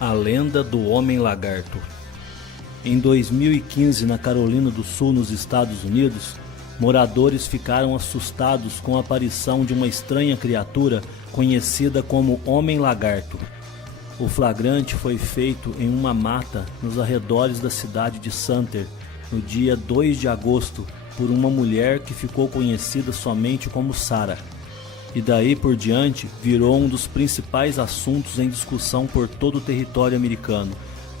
A lenda do Homem Lagarto. Em 2015, na Carolina do Sul, nos Estados Unidos, moradores ficaram assustados com a aparição de uma estranha criatura conhecida como Homem Lagarto. O flagrante foi feito em uma mata nos arredores da cidade de Sumter, no dia 2 de agosto, por uma mulher que ficou conhecida somente como Sarah. E daí por diante virou um dos principais assuntos em discussão por todo o território americano,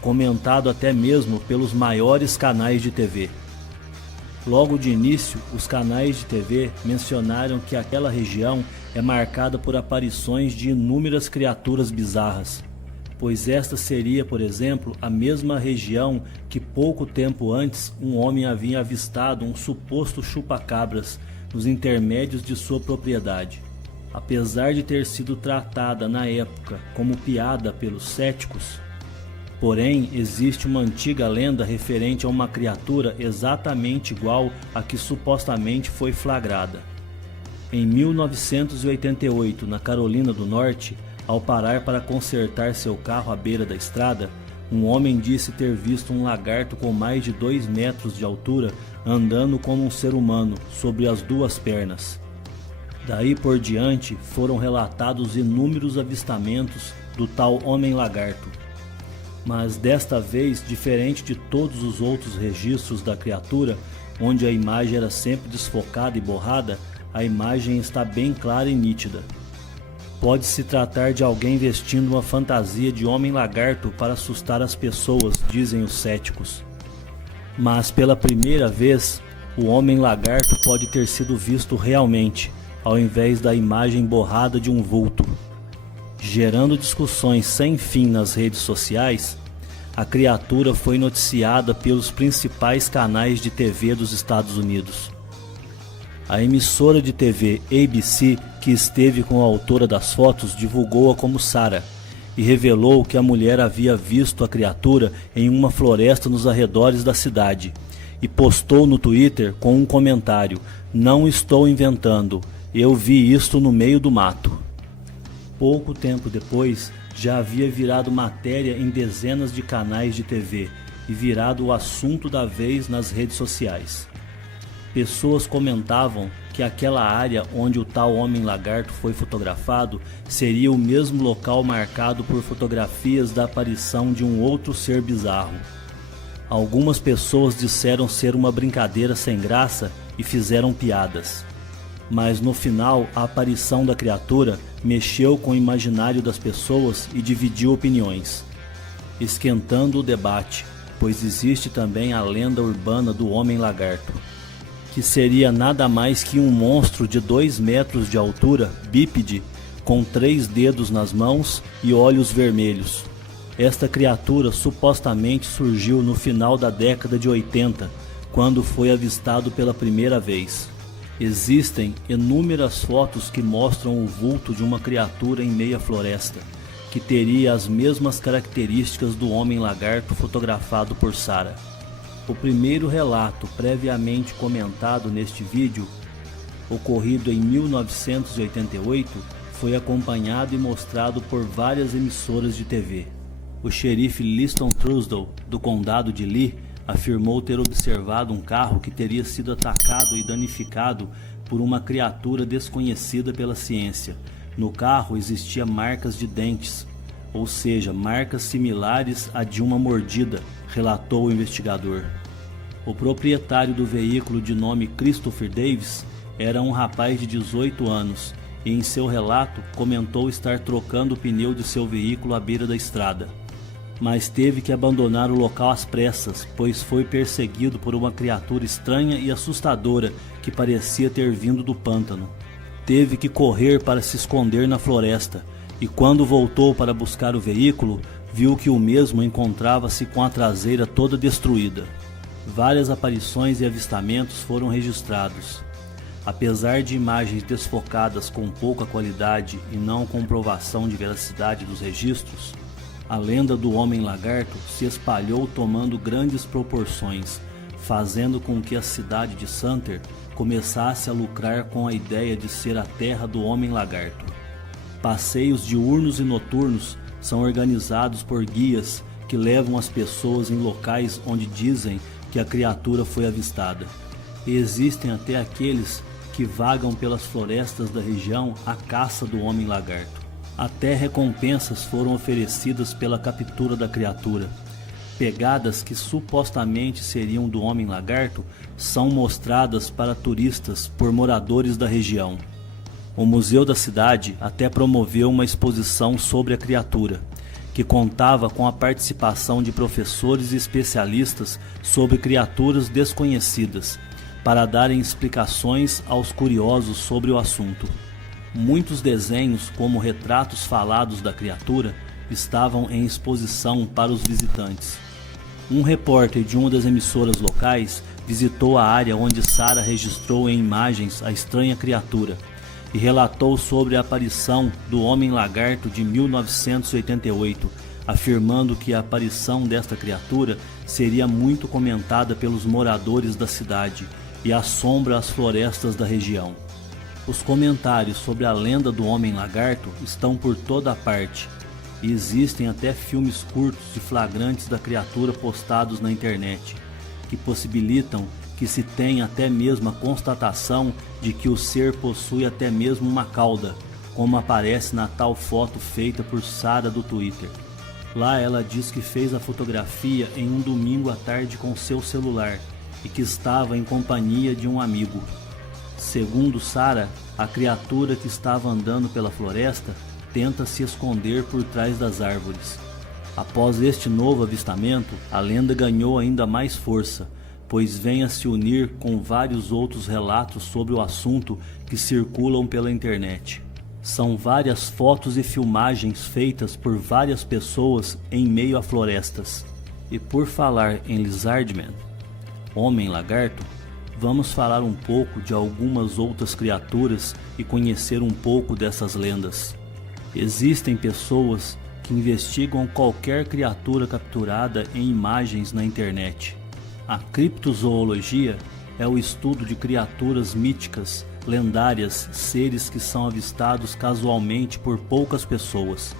comentado até mesmo pelos maiores canais de TV. Logo de início, os canais de TV mencionaram que aquela região é marcada por aparições de inúmeras criaturas bizarras, pois esta seria, por exemplo, a mesma região que pouco tempo antes um homem havia avistado um suposto chupa-cabras nos intermédios de sua propriedade. Apesar de ter sido tratada na época como piada pelos céticos, porém existe uma antiga lenda referente a uma criatura exatamente igual à que supostamente foi flagrada. Em 1988, na Carolina do Norte, ao parar para consertar seu carro à beira da estrada, um homem disse ter visto um lagarto com mais de 2 metros de altura andando como um ser humano sobre as duas pernas. Daí por diante foram relatados inúmeros avistamentos do tal Homem-Lagarto. Mas desta vez, diferente de todos os outros registros da criatura, onde a imagem era sempre desfocada e borrada, a imagem está bem clara e nítida. Pode-se tratar de alguém vestindo uma fantasia de Homem-Lagarto para assustar as pessoas, dizem os céticos. Mas pela primeira vez, o Homem-Lagarto pode ter sido visto realmente, ao invés da imagem borrada de um vulto. Gerando discussões sem fim nas redes sociais, a criatura foi noticiada pelos principais canais de TV dos Estados Unidos. A emissora de TV ABC, que esteve com a autora das fotos, divulgou-a como Sarah e revelou que a mulher havia visto a criatura em uma floresta nos arredores da cidade e postou no Twitter com um comentário: "Não estou inventando, eu vi isto no meio do mato." Pouco tempo depois, já havia virado matéria em dezenas de canais de TV e virado o assunto da vez nas redes sociais. Pessoas comentavam que aquela área onde o tal Homem-Lagarto foi fotografado seria o mesmo local marcado por fotografias da aparição de um outro ser bizarro. Algumas pessoas disseram ser uma brincadeira sem graça e fizeram piadas. Mas no final, a aparição da criatura mexeu com o imaginário das pessoas e dividiu opiniões, esquentando o debate, pois existe também a lenda urbana do Homem-Lagarto, que seria nada mais que um monstro de 2 metros de altura, bípede, com 3 dedos nas mãos e olhos vermelhos. Esta criatura supostamente surgiu no final da década de 80, quando foi avistado pela primeira vez. Existem inúmeras fotos que mostram o vulto de uma criatura em meia floresta, que teria as mesmas características do Homem-Lagarto fotografado por Sarah. O primeiro relato previamente comentado neste vídeo, ocorrido em 1988, foi acompanhado e mostrado por várias emissoras de TV. O xerife Liston Truesdell, do condado de Lee, afirmou ter observado um carro que teria sido atacado e danificado por uma criatura desconhecida pela ciência. No carro existiam marcas de dentes, ou seja, marcas similares à de uma mordida, relatou o investigador. O proprietário do veículo, de nome Christopher Davis, era um rapaz de 18 anos e em seu relato comentou estar trocando o pneu de seu veículo à beira da estrada. Mas teve que abandonar o local às pressas, pois foi perseguido por uma criatura estranha e assustadora que parecia ter vindo do pântano. Teve que correr para se esconder na floresta, e quando voltou para buscar o veículo, viu que o mesmo encontrava-se com a traseira toda destruída. Várias aparições e avistamentos foram registrados. Apesar de imagens desfocadas com pouca qualidade e não comprovação de veracidade dos registros, a lenda do Homem-Lagarto se espalhou tomando grandes proporções, fazendo com que a cidade de Sumter começasse a lucrar com a ideia de ser a terra do Homem-Lagarto. Passeios diurnos e noturnos são organizados por guias que levam as pessoas em locais onde dizem que a criatura foi avistada. E existem até aqueles que vagam pelas florestas da região à caça do homem-lagarto. Até recompensas foram oferecidas pela captura da criatura. Pegadas que supostamente seriam do homem-lagarto são mostradas para turistas por moradores da região. O museu da cidade até promoveu uma exposição sobre a criatura, que contava com a participação de professores e especialistas sobre criaturas desconhecidas, para darem explicações aos curiosos sobre o assunto. Muitos desenhos, como retratos falados da criatura, estavam em exposição para os visitantes. Um repórter de uma das emissoras locais visitou a área onde Sarah registrou em imagens a estranha criatura e relatou sobre a aparição do Homem-Lagarto de 1988, afirmando que a aparição desta criatura seria muito comentada pelos moradores da cidade e assombra as florestas da região. Os comentários sobre a lenda do Homem-Lagarto estão por toda a parte, e existem até filmes curtos de flagrantes da criatura postados na internet, que possibilitam que se tenha até mesmo a constatação de que o ser possui até mesmo uma cauda, como aparece na tal foto feita por Sarah do Twitter. Lá ela diz que fez a fotografia em um domingo à tarde com seu celular e que estava em companhia de um amigo. Segundo Sarah, a criatura que estava andando pela floresta tenta se esconder por trás das árvores. Após este novo avistamento, a lenda ganhou ainda mais força, pois vem a se unir com vários outros relatos sobre o assunto que circulam pela internet. São várias fotos e filmagens feitas por várias pessoas em meio a florestas. E por falar em Lizardman, Homem-Lagarto, vamos falar um pouco de algumas outras criaturas e conhecer um pouco dessas lendas. Existem pessoas que investigam qualquer criatura capturada em imagens na internet. A criptozoologia é o estudo de criaturas míticas, lendárias, seres que são avistados casualmente por poucas pessoas.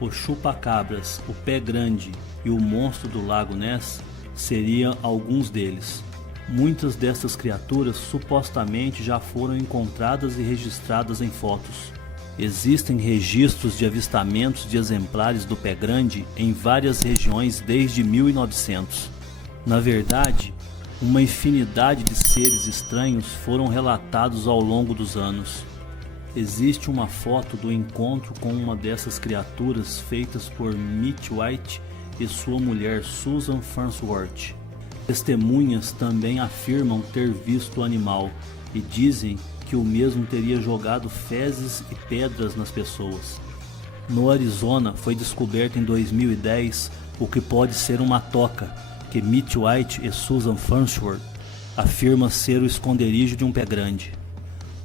O chupa-cabras, o pé grande e o monstro do Lago Ness seriam alguns deles. Muitas dessas criaturas supostamente já foram encontradas e registradas em fotos. Existem registros de avistamentos de exemplares do pé grande em várias regiões desde 1900. Na verdade, uma infinidade de seres estranhos foram relatados ao longo dos anos. Existe uma foto do encontro com uma dessas criaturas feitas por Mitch White e sua mulher Susan Farnsworth. Testemunhas também afirmam ter visto o animal e dizem que o mesmo teria jogado fezes e pedras nas pessoas. No Arizona foi descoberto em 2010 o que pode ser uma toca, que Mitch White e Susan Farnsworth afirmam ser o esconderijo de um pé grande.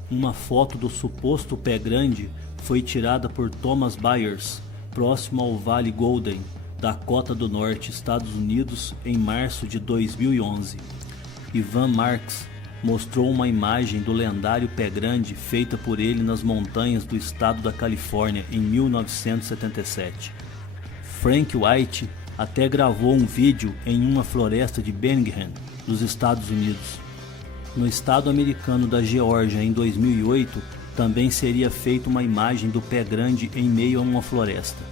Uma foto do suposto pé grande foi tirada por Thomas Byers, próximo ao Vale Golden, Dakota do Norte, Estados Unidos, em março de 2011. Ivan Marks mostrou uma imagem do lendário pé grande feita por ele nas montanhas do estado da Califórnia em 1977. Frank White até gravou um vídeo em uma floresta de Birmingham, dos Estados Unidos. No estado americano da Geórgia em 2008, também seria feita uma imagem do pé grande em meio a uma floresta.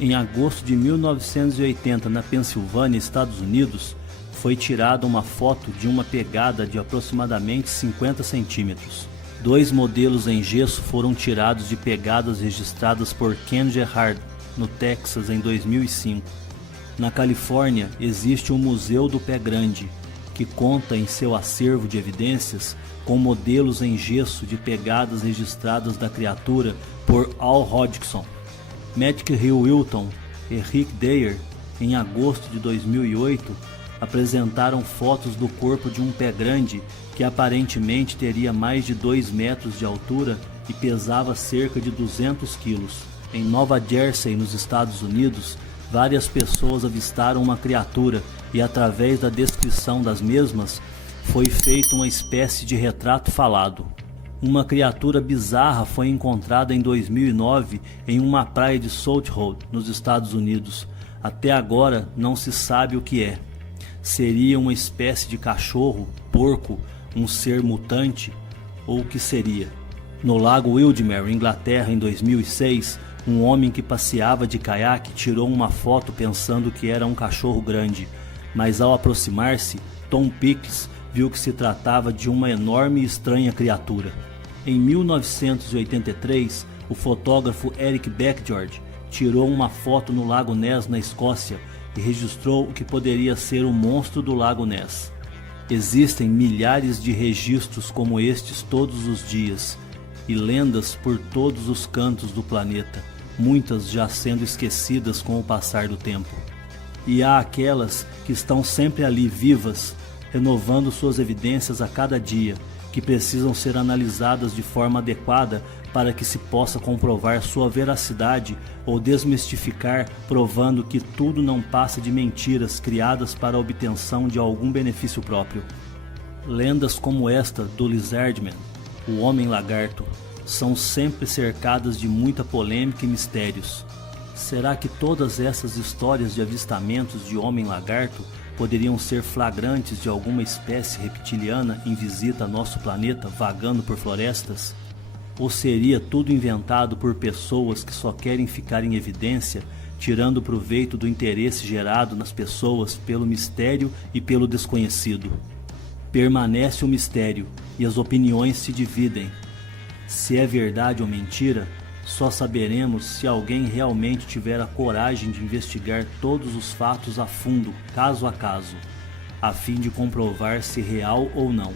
Em agosto de 1980, na Pensilvânia, Estados Unidos, foi tirada uma foto de uma pegada de aproximadamente 50 centímetros. 2 modelos em gesso foram tirados de pegadas registradas por Ken Gerhard, no Texas, em 2005. Na Califórnia, existe o Museu do Pé Grande, que conta em seu acervo de evidências com modelos em gesso de pegadas registradas da criatura por Al Hodgson. Magic Hill Wilton e Rick Dyer, em agosto de 2008, apresentaram fotos do corpo de um pé grande que aparentemente teria mais de 2 metros de altura e pesava cerca de 200 quilos. Em Nova Jersey, nos Estados Unidos, várias pessoas avistaram uma criatura e, através da descrição das mesmas, foi feita uma espécie de retrato falado. Uma criatura bizarra foi encontrada em 2009 em uma praia de South Road, nos Estados Unidos. Até agora não se sabe o que é. Seria uma espécie de cachorro, porco, um ser mutante ou o que seria? No lago Windermere, Inglaterra, em 2006, um homem que passeava de caiaque tirou uma foto pensando que era um cachorro grande, mas ao aproximar-se, Tom Pickles viu que se tratava de uma enorme e estranha criatura. Em 1983, o fotógrafo Eric Beckjord tirou uma foto no Lago Ness, na Escócia, e registrou o que poderia ser o monstro do Lago Ness. Existem milhares de registros como estes todos os dias, e lendas por todos os cantos do planeta, muitas já sendo esquecidas com o passar do tempo. E há aquelas que estão sempre ali vivas, renovando suas evidências a cada dia, que precisam ser analisadas de forma adequada para que se possa comprovar sua veracidade ou desmistificar, provando que tudo não passa de mentiras criadas para a obtenção de algum benefício próprio. Lendas como esta do Lizardman, o Homem-Lagarto, são sempre cercadas de muita polêmica e mistérios. Será que todas essas histórias de avistamentos de Homem-Lagarto poderiam ser flagrantes de alguma espécie reptiliana em visita a nosso planeta, vagando por florestas? Ou seria tudo inventado por pessoas que só querem ficar em evidência, tirando proveito do interesse gerado nas pessoas pelo mistério e pelo desconhecido? Permanece o mistério e as opiniões se dividem. Se é verdade ou mentira, só saberemos se alguém realmente tiver a coragem de investigar todos os fatos a fundo, caso a caso, a fim de comprovar se real ou não.